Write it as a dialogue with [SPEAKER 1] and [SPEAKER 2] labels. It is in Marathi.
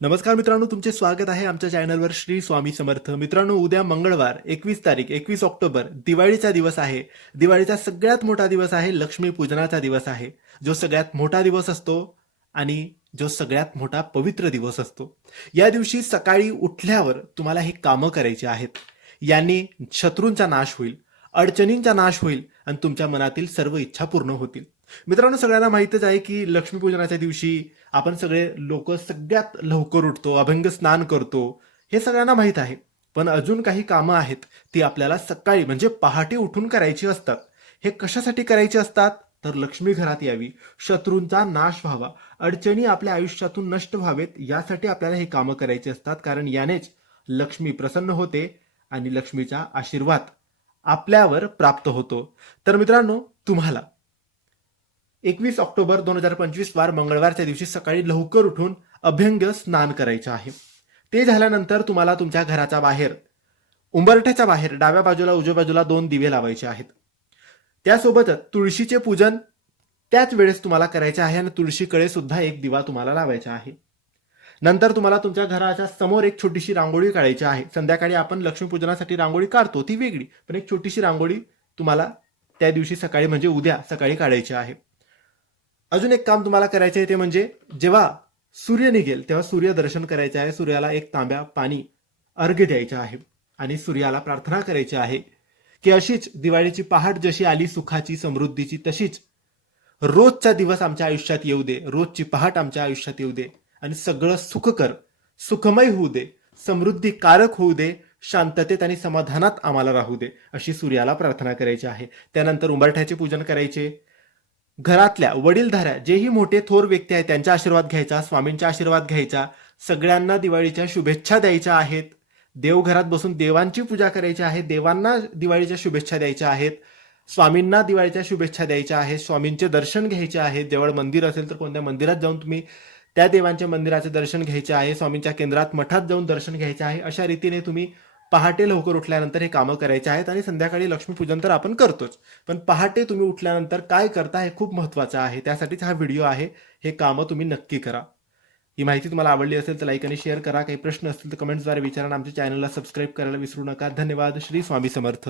[SPEAKER 1] नमस्कार मित्रांनो तुमचे स्वागत आहे आमच्या चॅनलवर श्री स्वामी समर्थ. मित्रांनो उद्या मंगळवार एकवीस तारीख एकवीस ऑक्टोबर दिवाळीचा दिवस आहे. दिवाळीचा सगळ्यात मोठा दिवस आहे लक्ष्मी पूजनाचा दिवस आहे. जो सगळ्यात मोठा दिवस असतो आणि जो सगळ्यात मोठा पवित्र दिवस असतो. या दिवशी सकाळी उठल्यावर तुम्हाला ही कामं करायची आहेत. यांनी शत्रूंचा नाश होईल अडचणींचा नाश होईल आणि तुमच्या मनातील सर्व इच्छा पूर्ण होतील. मित्रांनो सगळ्यांना माहितच आहे की लक्ष्मीपूजनाच्या दिवशी आपण सगळे लोक सगळ्यात लवकर उठतो अभंग स्नान करतो हे सगळ्यांना माहीत आहे. पण अजून काही कामं आहेत ती आपल्याला सकाळी म्हणजे पहाटे उठून करायची असतात. हे कशासाठी करायची असतात? तर लक्ष्मी घरात यावी शत्रूंचा नाश व्हावा अडचणी आपल्या आयुष्यातून नष्ट व्हावेत यासाठी आपल्याला हे कामं करायची असतात. कारण यानेच लक्ष्मी प्रसन्न होते आणि लक्ष्मीचा आशीर्वाद आपल्यावर प्राप्त होतो. तर मित्रांनो तुम्हाला एकवीस ऑक्टोबर दोन हजार पंचवीस वार मंगळवारच्या दिवशी सकाळी लवकर उठून अभ्यंग स्नान करायचं आहे. ते झाल्यानंतर तुम्हाला तुमच्या घराच्या बाहेर उंबरठ्याच्या बाहेर डाव्या बाजूला उजव्या बाजूला दोन दिवे लावायचे आहेत. त्यासोबतच तुळशीचे पूजन त्याच वेळेस तुम्हाला करायचे आहे आणि तुळशीकडे सुद्धा एक दिवा तुम्हाला लावायचा आहे. नंतर तुम्हाला तुमच्या घराच्या समोर एक छोटीशी रांगोळी काढायची आहे. संध्याकाळी आपण लक्ष्मीपूजनासाठी रांगोळी काढतो ती वेगळी पण एक छोटीशी रांगोळी तुम्हाला त्या दिवशी सकाळी म्हणजे उद्या सकाळी काढायची आहे. अजून एक काम तुम्हाला करायचे आहे ते म्हणजे जेव्हा सूर्य निघेल तेव्हा सूर्यदर्शन करायचे आहे सूर्याला एक तांब्या पाणी अर्घ्य द्यायचं आहे आणि सूर्याला प्रार्थना करायची आहे की अशीच दिवाळीची पहाट जशी आली सुखाची समृद्धीची तशीच रोजचा दिवस आमच्या आयुष्यात येऊ दे रोजची पहाट आमच्या आयुष्यात येऊ दे आणि सगळं सुखकर सुखमय होऊ दे समृद्धीकारक होऊ दे शांततेत आणि समाधानात आम्हाला राहू दे अशी सूर्याला प्रार्थना करायची आहे. त्यानंतर उंबरठ्याचे पूजन करायचे घरातल्या वडीलधाऱ्या जेही मोठे थोर व्यक्ती आहेत त्यांचा आशीर्वाद घ्यायचा स्वामींचा आशीर्वाद घ्यायचा सगळ्यांना दिवाळीच्या शुभेच्छा द्यायच्या आहेत. देवघरात बसून देवांची पूजा करायची आहे देवांना दिवाळीच्या शुभेच्छा द्यायच्या आहेत स्वामींना दिवाळीच्या शुभेच्छा द्यायच्या आहेत स्वामींचे दर्शन घ्यायचे आहे. जवळ मंदिर असेल तर कोणत्या मंदिरात जाऊन तुम्ही त्या देवांच्या मंदिराचे दर्शन घ्यायचे आहे स्वामींच्या केंद्रात मठात जाऊन दर्शन घ्यायचे आहे. अशा रीतीने तुम्ही पहाटे लवकर उठल्यानंतर हे कामं करायचे आहेत आणि संध्याकाळी लक्ष्मीपूजन तर आपण करतोच. पण पहाटे तुम्ही उठल्यानंतर काय करता हे खूप महत्त्वाचं आहे. त्यासाठीच हा व्हिडिओ आहे. हे कामं तुम्ही नक्की करा. ही माहिती तुम्हाला आवडली असेल तर लाईक आणि शेअर करा. काही प्रश्न असतील तर कमेंट्सद्वारे विचारा आमच्या चॅनलला सबस्क्राईब करायला विसरू नका. धन्यवाद. श्री स्वामी समर्थ.